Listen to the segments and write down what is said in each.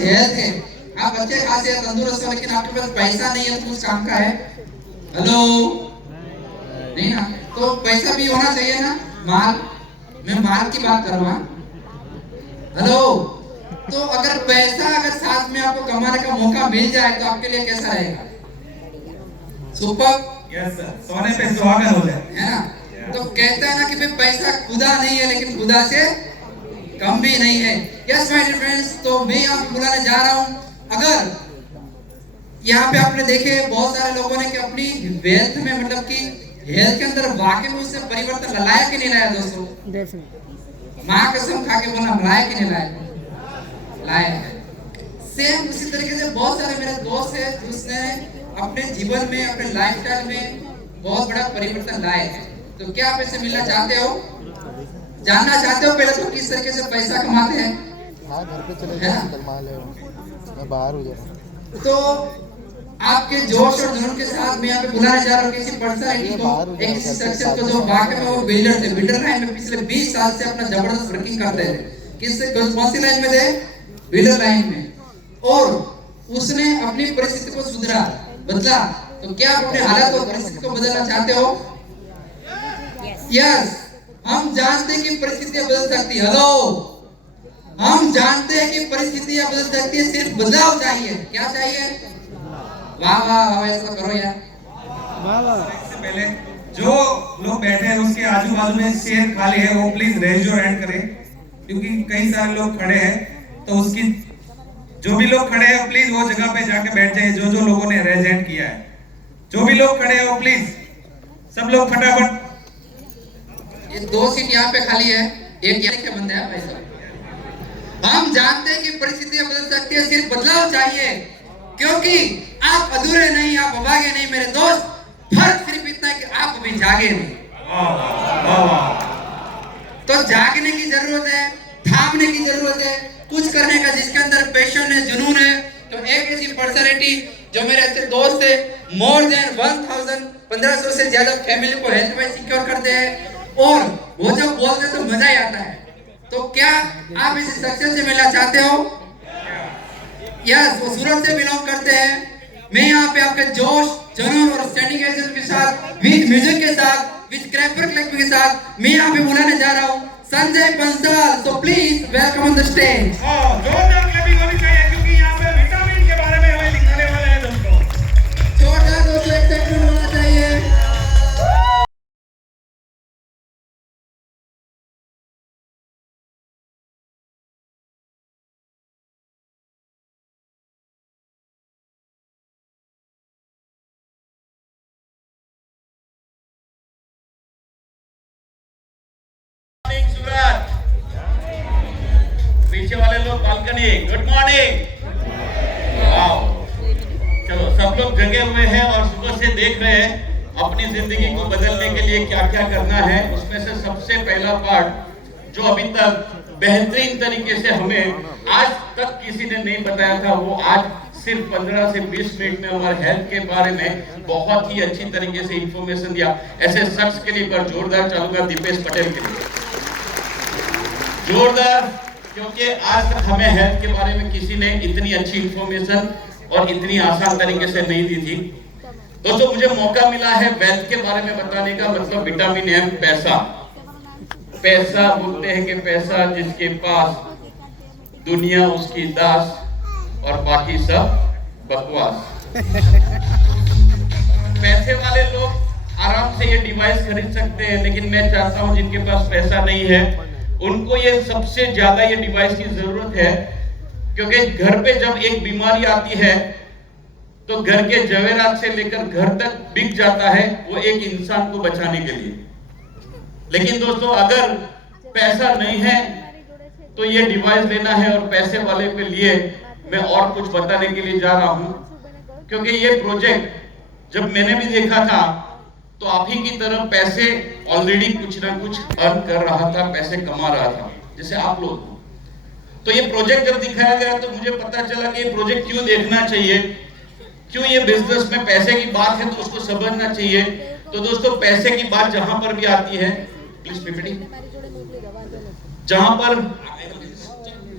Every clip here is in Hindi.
हेल्थ है, आप अच्छे खासे तंदुरुस्त हो लेकिन आपके पास पैसा नहीं है तो उस काम का है? हेलो, नहीं ना। तो पैसा भी होना चाहिए ना, माल। मैं माल की बात कर रहा हूँ। हेलो, तो अगर पैसा अगर साथ में आपको कमाने का मौका मिल जाए तो आपके लिए कैसा रहेगा? सुपर। यस सर, सोने पे सुहागा हो जाए, है ना। तो कहता है ना कि भाई पैसा खुदा नहीं है लेकिन खुदा से कम भी नहीं है। यस माय डियर फ्रेंड्स, तो मैं आपको बुलाने जा रहा हूं। अगर यहाँ पे आपने देखे बहुत सारे लोगों ने कि अपनी वेल्थ में मतलब कि हेल्थ के अंदर वाकई में उससे परिवर्तन लाया कि नहीं लाया दोस्तों? माँ कसम खा के बोलना, लाया कि नहीं लाया? लाया है। सेम उसी तरीके से बहुत सारे मेरे दोस्त हैं जिसने अपने जीवन में अपने लाइफस्टाइल में बहुत बड़ा परिवर्तन लाए हैं। तो क्या आप इससे मिलना चाहते हो? जानना चाहते हो पहले तो किस तरीके से पैसा कमाते हैं? हाँ, घर पे चले जाओ, कमा ले, मैं बाहर हो जाऊँ। तो आपके जोश और जुनून के साथ मैं यहाँ पे बुलाने जा रहा हूँ किसी पर्सनालिटी को, एक किसी शख्सियत को जो वाकई में वो बिल्डर थे, बिल्डर लाइन में पिछले 20 साल से अपना जबरदस्त वर्किंग करते थे। किससे, कौन सी लाइन में थे? बिल्डर लाइन में। और उसने अपनी परिस्थिति को सुधरा, बदला। तो क्या आप अपने हालात और परिस्थिति को बदलना चाहते हो? यस, हम जानते हैं कि परिस्थितियां बदल सकती है। हेलो, हम जानते हैं कि परिस्थितियां बदल सकती है, सिर्फ बदलाव चाहिए। क्या चाहिए? वाह वाह वाह, ऐसा करो यार। इससे पहले जो लोग बैठे हैं उसके आजू बाजू में चेयर खाली है वो प्लीज रेज योर हैंड करें, क्योंकि कई सारे लोग खड़े हैं। तो उसकी जो भी लोग खड़े हैं प्लीज वो जगह पे जाके बैठ जाए, जो जो लोगों ने रेज हैंड किया है। जो भी लोग खड़े हैं वो प्लीज सब लोग फटाफट। ये 2 सीट यहाँ पे खाली है, एक यहाँ के बंदे हैं भाई साहब। हम जानते हैं कि परिस्थितियां बदल सकती है, सिर्फ बदलाव चाहिए, क्योंकि आप अधूरे नहीं, आप अभागे नहीं मेरे दोस्त। फर्क सिर्फ इतना है कि आप अभी जागे नहीं। तो जागने की जरूरत है, थामने की जरूरत है, कुछ करने का जिसके अंदर पैशन है, जुनून है। तो एक ऐसी पर्सनैलिटी जो मेरे अच्छे दोस्त है, मोर देन 1500 से ज्यादा फैमिली को हेल्थ में सिक्योर करते हैं, और वो जब बोलते तो मजा ही आता है। तो क्या आप इस सक्सेस से मिलना चाहते हो? यस, वो सूरत से बिलोंग करते हैं। मैं यहाँ पे आपके जोश, जुनून और स्टैंडिंग एनर्जी के साथ, विद म्यूजिक के साथ, विद क्रैपर क्लिप के साथ मैं यहाँ पे बुलाने जा रहा हूँ संजय पंसाल। तो please welcome on the stage. जोरदार क्लैपिंग होनी चाहिए क्योंकि यहाँ पे विटामिन के बारे में हमें दिखाने वाले हैं दोस्तों। जोरदार दोस्तों एक्साइटमेंट होना चाहिए। सूरत, पीछे वाले लोग बालकनी, गुड मॉर्निंग। चलो सब लोग जगे हुए हैं और सुबह से देख रहे हैं अपनी जिंदगी को बदलने के लिए क्या क्या करना है। उसमें से सबसे पहला पार्ट जो अभी तक बेहतरीन तरीके से हमें आज तक किसी ने नहीं बताया था, वो आज सिर्फ 15 से 20 मिनट में हमारे हेल्थ के बारे में बहुत ही अच्छी तरीके से इंफॉर्मेशन दिया। ऐसे शख्स के लिए एक बार जोरदार चालूंगा दीपेश पटेल के लिए, जोरदार, क्योंकि आज तक हमें हेल्थ के बारे में किसी ने इतनी अच्छी इंफॉर्मेशन और इतनी आसान तरीके से नहीं दी थी। दोस्तों मुझे मौका मिला है वेल्थ के बारे में बताने का, मतलब विटामिन एम, पैसा। पैसा बोलते हैं कि पैसा जिसके पास दुनिया उसकी दास और बाकी सब बकवास। पैसे वाले लोग आराम से ये डिवाइस खरीद सकते हैं, लेकिन मैं चाहता हूं जिनके पास पैसा नहीं है उनको ये सबसे ज्यादा ये डिवाइस की जरूरत है, क्योंकि घर पे जब एक बीमारी आती है तो घर के जवेरात से लेकर घर तक बिक जाता है वो एक इंसान को बचाने के लिए। लेकिन दोस्तों अगर पैसा नहीं है तो ये डिवाइस लेना है, और पैसे वाले के लिए मैं और कुछ बताने के लिए जा रहा हूं, क्योंकि ये प्रोजेक्ट जब मैंने भी देखा था तो आप ही की तरह पैसे ऑलरेडी कुछ ना कुछ अर्न कर रहा था, पैसे कमा रहा था जैसे आप लोग। तो ये प्रोजेक्ट जब दिखाया गया तो मुझे पता चला कि ये प्रोजेक्ट क्यों देखना चाहिए, क्यों ये बिजनेस में पैसे की बात है तो उसको समझना चाहिए। तो दोस्तों पैसे की बात जहां पर भी आती है, प्लीज पीपीटी, जहां पर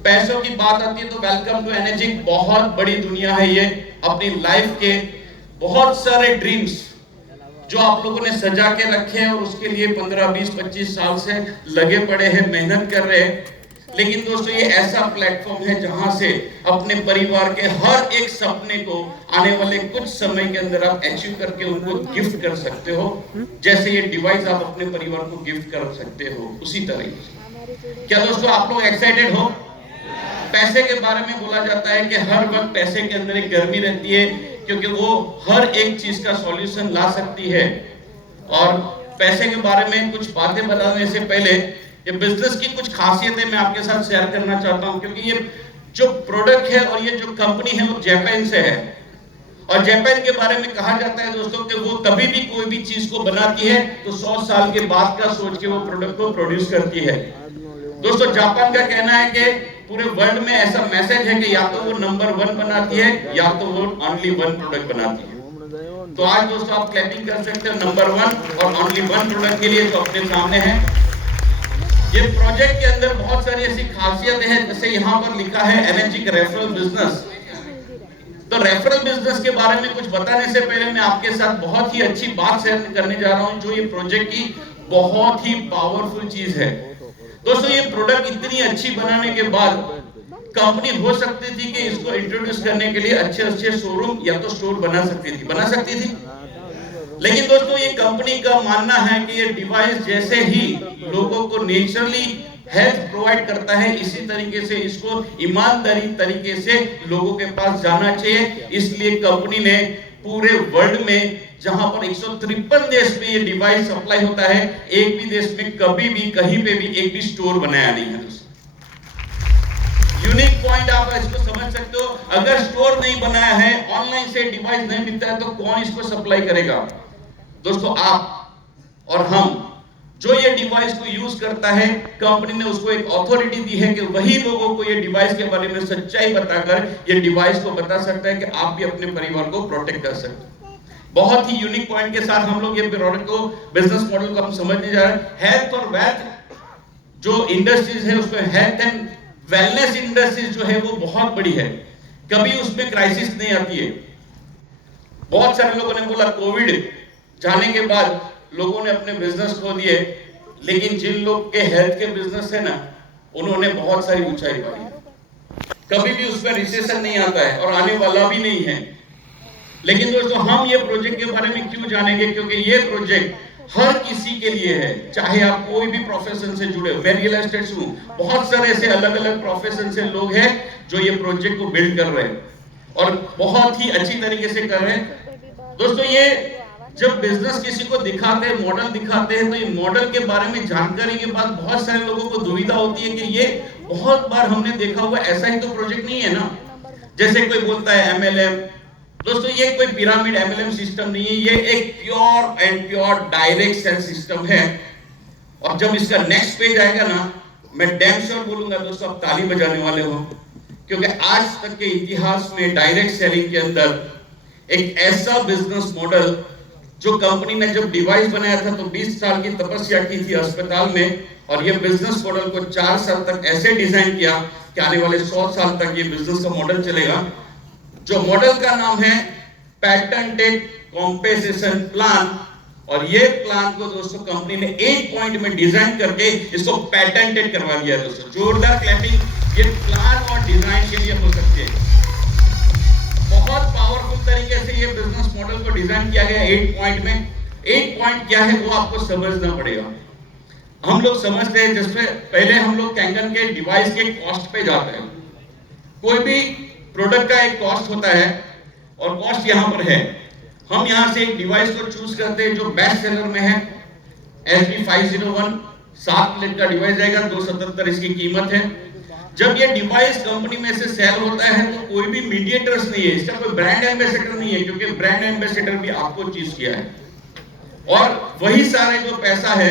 पैसों की बात आती है तो वेलकम टू एनर्जी बहुत बड़ी दुनिया है ये। अपनी लाइफ के बहुत सारे ड्रीम्स जो आप लोगों ने सजा के रखे हैं और उसके लिए 15, 20, 25 साल से लगे पड़े हैं, मेहनत कर रहे हैं। लेकिन दोस्तों ये ऐसा प्लेटफॉर्म है जहां से अपने परिवार के हर एक सपने को आने वाले कुछ समय के अंदर आप अचीव करके उनको गिफ्ट कर सकते हो। जैसे ये डिवाइस आप अपने परिवार को गिफ्ट कर सकते हो, उसी तरीके से। क्या दोस्तों आप लोग एक्साइटेड हो? पैसे के बारे में बोला जाता है कि हर वक्त पैसे के अंदर एक गर्मी रहती है, क्योंकि वो हर एक चीज का सॉल्यूशन ला सकती है। और पैसे के बारे में कुछ बातें बताने से पहले ये बिजनेस की कुछ खासियतें मैं आपके साथ शेयर करना चाहता हूं, क्योंकि ये जो प्रोडक्ट है और ये जो कंपनी है वो जापान से है। और जापान के बारे में कहा जाता है दोस्तों कि वो कभी भी कोई भी चीज को बनाती है तो 100 साल के बाद का सोच के वो प्रोडक्ट को प्रोड्यूस करती है। दोस्तों जापान का कहना है कि पूरे वर्ल्ड में ऐसा मैसेज है कि या तो वो नंबर 1 बनाती है या तो वो ओनली 1 प्रोडक्ट बनाती है। तो आज दोस्तों आप क्लैपिंग कर सकते हो नंबर 1 और ओनली 1 प्रोडक्ट के लिए जो अपने सामने है। ये प्रोजेक्ट के अंदर बहुत सारी ऐसी खासियतें हैं, जैसे यहाँ पर लिखा है एनर्जी का रेफरल बिजनेस। तो रेफरल बिजनेस के बारे में कुछ बताने से पहले मैं आपके साथ बहुत ही अच्छी बात शेयर करने जा रहा हूँ, जो ये प्रोजेक्ट की बहुत ही पावरफुल चीज है। दोस्तों ये प्रोडक्ट इतनी अच्छी बनाने के बाद कंपनी हो सकती थी कि इसको इंट्रोड्यूस करने के लिए अच्छे अच्छे शोरूम या तो स्टोर बना सकती थी। लेकिन दोस्तों ये कंपनी का मानना है कि ये डिवाइस जैसे ही लोगों को नेचुरली हेल्थ प्रोवाइड करता है, इसी तरीके से इसको ईमानदारी तरीके से लोगों के पास जाना चाहिए। इसलिए कंपनी ने पूरे वर्ल्ड में जहां पर 153 देश में ये डिवाइस सप्लाई होता है, एक भी देश में कभी भी कहीं पे भी एक भी स्टोर बनाया नहीं है। यूनिक पॉइंट आप इसको समझ सकते हो। अगर स्टोर नहीं बनाया है, ऑनलाइन से डिवाइस नहीं मिलता है, तो कौन इसको सप्लाई करेगा? दोस्तों आप और हम जो ये डिवाइस को यूज करता है, कंपनी ने उसको एक अथॉरिटी दी है कि वही लोगों को ये डिवाइस के बारे में सच्चाई बताकर ये डिवाइस को बता सकता है कि आप भी अपने परिवार को प्रोटेक्ट कर सकते हैं। बहुत ही यूनिक पॉइंट के साथ हम लोग ये प्रोडक्ट को, बिजनेस मॉडल को हम समझने जा रहे हैं। हेल्थ और वेल्थ जो इंडस्ट्रीज है, उसमें हेल्थ एंड वेलनेस इंडस्ट्रीज जो है वो बहुत बड़ी है, कभी उसमें क्राइसिस नहीं आती है। बहुत सारे लोगों ने बोला कोविड जाने के बाद लोगों ने अपने बिजनेस खो दिए, लेकिन जिन लोग के हेल्थ के बिजनेस है ना, उन्होंने बहुत सारी ऊंचाई पाई। कभी भी उसमें रिसेशन नहीं आता है और आने वाला भी नहीं है। लेकिन दोस्तों हम ये प्रोजेक्ट के बारे में क्यों जानेंगे? क्योंकि ये प्रोजेक्ट हर किसी के लिए है, चाहे आप कोई भी प्रोफेशन से जुड़े हो। मैं रियल एस्टेट हूं, बहुत सारे ऐसे अलग अलग प्रोफेशन से लोग हैं जो ये प्रोजेक्ट को बिल्ड कर रहे हैं और बहुत ही अच्छी तरीके से कर रहे हैं। दोस्तों ये जब बिजनेस किसी को दिखाते हैं, मॉडल दिखाते हैं, तो ये मॉडल के बारे में जानकारी के बाद बहुत सारे लोगों को दुविधा होती है कि ये बहुत बार हमने देखा हुआ ऐसा ही तो प्रोजेक्ट नहीं है ना। जैसे कोई बोलता है MLM, दोस्तों ये कोई पिरामिड MLM सिस्टम नहीं है, ये एक pure and pure direct sale system है। और जब इसका नेक्स्ट पेज आएगा ना, मैं डैम श्योर बोलूंगा दोस्तों आप ताली बजाने वाले हो, क्योंकि आज तक के इतिहास में डायरेक्ट सेलिंग के अंदर एक ऐसा बिजनेस मॉडल जो कंपनी ने जब डिवाइस बनाया था तो 20 साल की तपस्या की थी अस्पताल में, और ये बिजनेस मॉडल को 4 साल तक ऐसे डिजाइन किया कि आने वाले 100 साल तक ये बिजनेस का मॉडल चलेगा। जो मॉडल का नाम है पैटेंटेड कॉम्पेंसेशन प्लान, और ये प्लान को दोस्तों कंपनी ने 8 पॉइंट में डिजाइन करके इसको पैटेंटेड करवा दिया। दोस्तों जोरदार क्लैपिंग ये प्लान और डिजाइन के लिए हो सकती है। बहुत पावरफुल तरीके से ये बिजनेस मॉडल को डिजाइन किया गया 8 पॉइंट में। 8 पॉइंट क्या है वो आपको समझना पड़ेगा। हम लोग समझते हैं, जिसमें पहले हम लोग कैंगन के डिवाइस के कॉस्ट पे जाते हैं। कोई भी प्रोडक्ट का एक कॉस्ट होता है और कॉस्ट यहाँ पर है। हम यहाँ से एक डिवाइस को चूज करते हैं जो बेस्ट सेलर में है, SP501 7 प्लेट का डिवाइस आएगा, 277 इसकी कीमत है। जब ये डिवाइस कंपनी में से सेल होता है तो कोई भी मीडिएटर्स नहीं है, इसका कोई ब्रांड एम्बेसडर नहीं है, क्योंकि ब्रांड एम्बेसडर भी आपको चूज किया है। और वही सारे जो पैसा है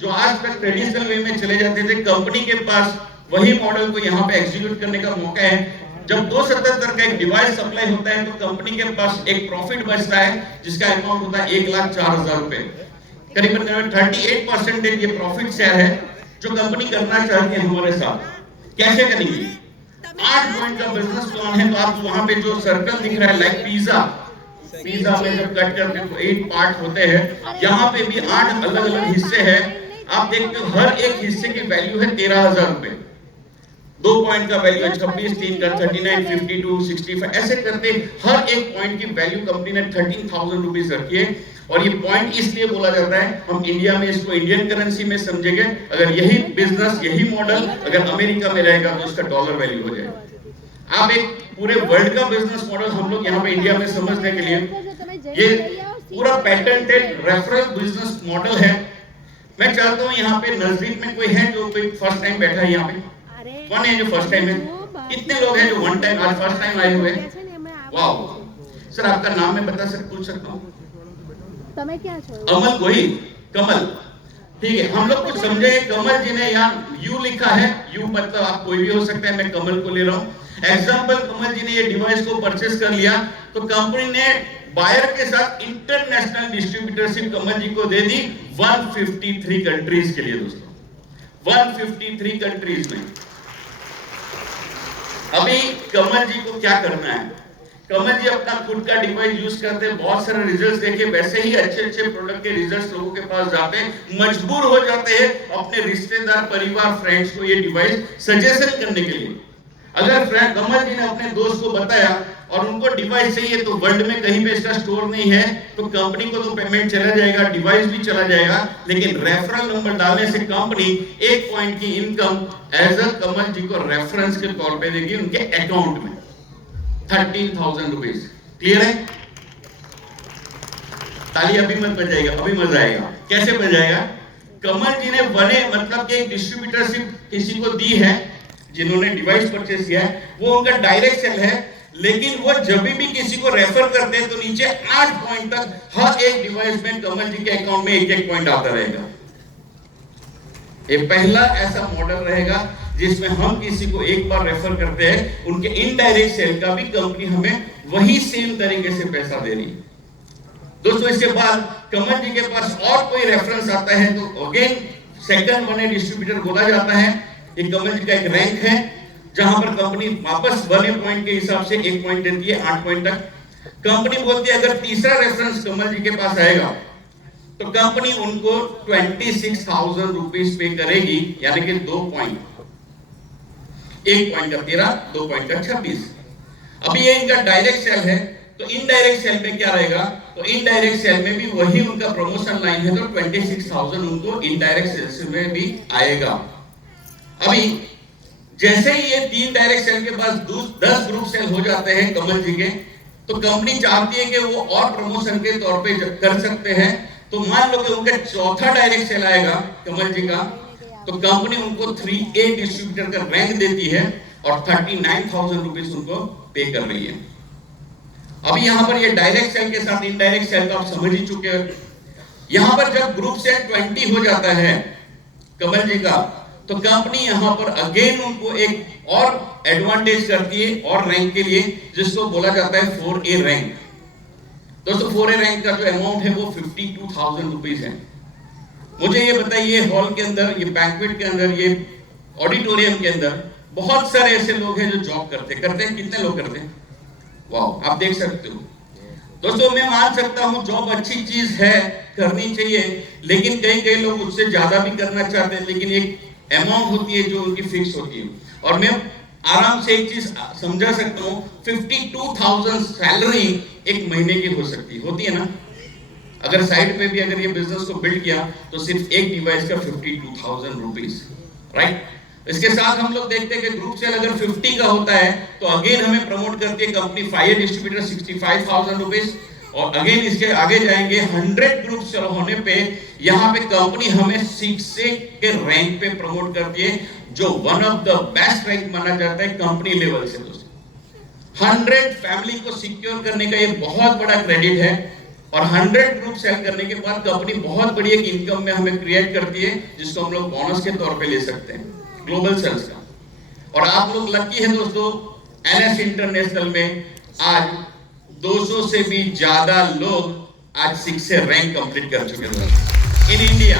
जो आज तक ट्रेडिशनल वे में चले जाते थे, कंपनी के पास वही मॉडल को यहाँ पे एग्जीक्यूट करने का मौका है। जब 277 का एक डिवाइस सप्लाई होता है तो कंपनी के पास एक प्रॉफिट बचता है जिसका अमाउंट होता है 1,04,000 रुपए। करीबन 38% ये प्रॉफिट शेयर है जो कंपनी करना चाहती है हमारे साथ। कैसे करेंगे? 8 पॉइंट का बिजनेस प्लान है। तो आप वहां पे जो सर्कल दिख रहा है लाइक पिज्जा में जब कट करते हैं तो 8 पार्ट होते हैं, यहाँ पे भी 8 अलग अलग हिस्से हैं। आप देखते हो हर एक हिस्से की वैल्यू है 13,000 रुपए। 2 पॉइंट का वैल्यू है 26, 3 का 39, 52, 65, ऐसे करते हर एक पॉइंट की वैल्यू कंपनी ने 13,000 रुपीज रखी है। और ये पॉइंट इसलिए बोला जाता है, हम इंडिया में इसको इंडियन करेंसी में समझेंगे, अगर यही बिजनेस यही मॉडल अगर अमेरिका में रहेगा तो इसका डॉलर वैल्यू हो जाएगा। आप एक पूरे वर्ल्ड का बिजनेस मॉडल हम लोग यहाँ पे इंडिया में समझने के लिए, ये पूरा पैटेंटेड रेफरल बिजनेस मॉडल है। मैं चाहता हूँ यहाँ पे नजदीक में कोई है जो कोई फर्स्ट टाइम बैठा है यहाँ पे? कौन है जो फर्स्ट टाइम है? कितने लोग हैं जो वन टाइम आज फर्स्ट टाइम आए हुए हैं? वाह सर, आपका नाम मैं बता पूछ सकता हूँ? अमल गोहिल, कमल, ठीक है। हम लोग कुछ समझे, कमल जी ने यहाँ यू लिखा है, यू मतलब आप कोई भी हो सकता है, मैं कमल को ले रहा हूँ एग्जाम्पल। कमल जी ने ये डिवाइस को परचेस कर लिया तो कंपनी ने बायर के साथ इंटरनेशनल डिस्ट्रीब्यूटरशिप कमल जी को दे दी 153 कंट्रीज के लिए। दोस्तों 153 कंट्रीज में अभी कमल जी को क्या करना है? कमल जी अपना खुद का डिवाइस यूज करते हैं, बहुत सारे रिजल्ट्स देखे, वैसे ही अच्छे अच्छे प्रोडक्ट के रिजल्ट्स लोगों के पास जाते हैं, मजबूर हो जाते हैं अपने रिश्तेदार परिवार फ्रेंड्स को ये डिवाइस सजेशन करने के लिए। अगर फ्रेंड कमल जी ने अपने दोस्त को बताया और उनको डिवाइस चाहिए तो वर्ल्ड में कहीं पे इसका स्टोर नहीं है, तो कंपनी को तो पेमेंट चला जाएगा, डिवाइस भी चला जाएगा, लेकिन रेफरल नंबर डालने से कंपनी 1 पॉइंट की इनकम एज अ कमल जी को रेफरेंस के तौर पे देगी उनके अकाउंट में 13,000 रुपीज। क्लियर है? ताली अभी मत बजाएगा, अभी मजा आएगा। कैसे बजाएगा? कमल जी ने बने मतलब कि एक डिस्ट्रीब्यूटरशिप किसी को दी है, जिन्होंने डिवाइस परचेस किया है, वो उनका डायरेक्ट सेल है, लेकिन वो जब भी किसी को रेफर करते हैं तो नीचे 8 पॉइंट तक हर एक डिवाइस में कमल जी के अकाउंट में 1-1 पॉइंट आता रहेगा। ये पहला ऐसा मॉडल रहेगा जिसमें हम किसी को एक बार रेफर करते हैं, उनके इनडायरेक्ट सेल का भी कंपनी हमें वही सेम तरीके से पैसा दे रही है। दोस्तों इसके बाद कमल जी के पास और कोई रेफरेंस आता है तो अगेन सेकंड बने डिस्ट्रीब्यूटर बोला जाता है। ये कमल जी का एक रैंक है जहां पर कंपनी वापस बने पॉइंट के हिसाब से 1 पॉइंट देती है 8 पॉइंट तक। कंपनी बोलती है अगर तीसरा रेफरेंस कमल जी के पास आएगा तो कंपनी उनको 26,000 रुपीज पे करेगी, यानी कि 2 पॉइंट, 1 पॉइंट का 13, 2 पॉइंट का 26। अभी ये इनका डायरेक्ट सेल है, तो इनडायरेक्ट सेल में क्या रहेगा? तो इनडायरेक्ट सेल में भी वही उनका प्रमोशन लाइन है, तो 26,000 उनको इनडायरेक्ट सेल्स में भी आएगा। अभी जैसे ही ये 3 डायरेक्ट सेल के पास 10 ग्रुप सेल हो जाते हैं कमल जी के, तो कंपनी चाहती है कि वो और प्रमोशन के तौर पे कर सकते हैं। तो मान लो कि उनका चौथा डायरेक्ट सेल आएगा कमल जी का, तो कंपनी उनको 3A डिस्ट्रीब्यूटर का रैंक देती है और 39,000 रुपीज उनको पे कर रही है। अभी यहाँ पर ये डायरेक्ट सेल के साथ इनडायरेक्ट सेल तो आप समझ ही चुके हो। यहाँ पर जब ग्रुप सेल 20 हो जाता है कमल जी का, तो कंपनी यहाँ पर अगेन उनको एक और एडवांटेज करती है और रैंक के लिए, जिसको बोला जाता है 4A रैंक। दोस्तों 4A रैंक का जो अमाउंट है वो 52,000 रुपीज है। मुझे ये बताइए, हॉल के अंदर, ये बैंक्वेट के अंदर, ये ऑडिटोरियम के अंदर बहुत सारे ऐसे लोग हैं जो जॉब करते हैं। कितने लोग करते हैं? वाह, आप देख सकते हो। दोस्तों मैं मान सकता हूँ जॉब अच्छी चीज है, करनी चाहिए, लेकिन कई लोग उससे ज्यादा भी करना चाहते हैं, लेकिन एक अमाउंट होती है जो उनकी फिक्स होती है। और मैं आराम से एक चीज समझा सकता हूँ, 52,000 सैलरी एक महीने की हो सकती होती है ना। अगर साइड पे भी अगर ये बिजनेस को बिल्ड किया तो सिर्फ एक डिवाइस का 52,000 रुपीज, राइट। इसके साथ हम लोग देखते हैं कि ग्रुप सेल अगर 50 का होता है तो अगेन हमें प्रमोट करती है कंपनी 5 डिस्ट्रीब्यूटर 65,000 रुपीज। और अगेन इसके आगे जाएंगे 100 ग्रुप सेल होने पे यहाँ पे कंपनी हमें 6A के रैंक पे प्रमोट करती है, जो one of the best rank माना जाता है कंपनी लेवल से। दोस्तों 100 फैमिली को सिक्योर करने का ये बहुत बड़ा क्रेडिट है, और 100 ग्रुप सेल करने के बाद कंपनी बहुत बड़ी एक इनकम में हमें क्रिएट करती है, जिसको हम लोग बोनस के तौर पे ले सकते हैं ग्लोबल सेल्स का। और आप लोग लकी हैं दोस्तों, NS इंटरनेशनल में आज 200 से भी ज्यादा लोग आज 6A रैंक कंप्लीट कर चुके हैं इन इंडिया।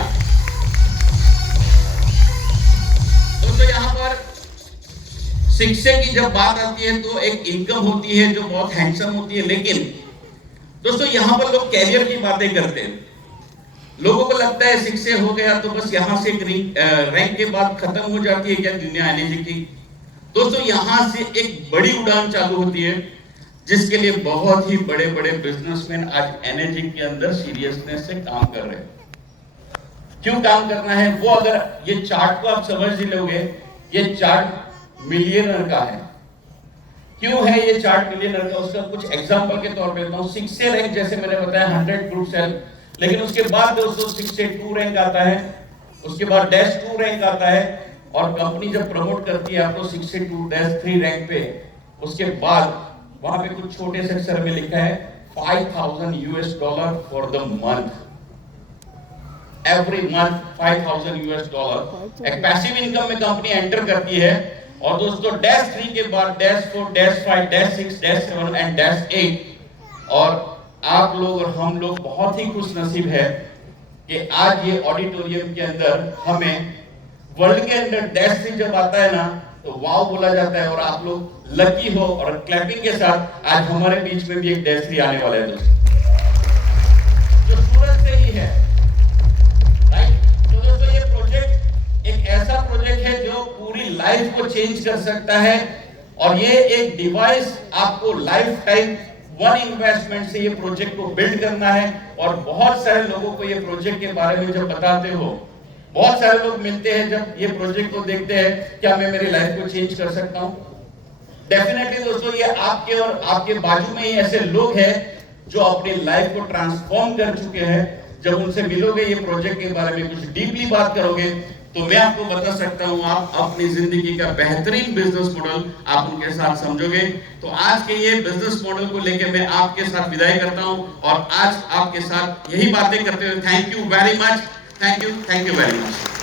दोस्तों यहाँ पर शिक्षे की जब बात आती है तो एक इनकम होती है जो बहुत हैंडसम होती है, लेकिन दोस्तों यहाँ पर लोग कैरियर की बातें करते हैं। लोगों को लगता है शिक्षे हो गया तो बस यहाँ से रैंक के बाद खत्म हो जाती है क्या दुनिया एनर्जी की। दोस्तों यहाँ से एक बड़ी उड़ान चालू होती है जिसके लिए बहुत ही बड़े बड़े बिजनेसमैन आज एनर्जी के अंदर सीरियसनेस से काम कर रहे हैं। क्यों काम करना है वो, अगर ये चार्ट को आप समझ लोगे, ये चार्ट मिलियनर का है। क्यों है ये चार्ट मिलियनर का, उसका कुछ एग्जांपल के तौर पे देता हूं। 6 से रैंक जैसे मैंने बताया 100 ग्रुप सेल, लेकिन उसके बाद दोस्तों 6 से 2 रैंक आता है, उसके बाद -2 रैंक आता है, और कंपनी जब प्रमोट करती है आपको 6 से 2 -3 रैंक पे, उसके बाद वहां पे कुछ छोटे से अक्षर में लिखा है $5,000 for the month, every month $5,000 एक पैसिव इनकम में कंपनी एंटर करती है। और दोस्तों -3 के बाद -4, -5, -6, -7 एंड -8, और आप लोग और हम लोग बहुत ही खुश नसीब है कि आज ये ऑडिटोरियम के अंदर हमें वर्ल्ड के अंदर -3 जब आता है ना तो वाव बोला जाता है, और आप लोग लकी हो और क्लैपिंग के साथ आज हमारे बीच में भी एक -3 आने वाला है दोस्तों, जो सूरत से ही है, राइट। तो दोस्तों ये प्रोजेक्ट एक ऐसा प्रोजेक्ट है जो पूरी लाइफ को चेंज कर सकता है, और ये एक डिवाइस आपको लाइफ टाइम वन इन्वेस्टमेंट से ये प्रोजेक्ट को बिल्ड करना है। और बहुत सारे लोगों को ये प्रोजेक्ट के बारे में जब बताते हो, बहुत सारे लोग मिलते हैं जब ये प्रोजेक्ट को देखते हैं, क्या मैं मेरी लाइफ को चेंज कर सकता हूं? डेफिनेटली दोस्तों ये आपके और आपके बाजू में ही ऐसे लोग हैं जो अपनी लाइफ को ट्रांसफॉर्म कर चुके हैं। जब उनसे मिलोगे, ये प्रोजेक्ट के बारे में कुछ डीपली बात करोगे, तो मैं आपको बता सकता हूं आप अपनी जिंदगी का बेहतरीन बिजनेस मॉडल आप उनके साथ समझोगे। तो आज के ये बिजनेस मॉडल को लेकर मैं आपके साथ विदाई करता हूं, और आज आपके साथ यही बातें करते हुए thank you very much, thank you very much.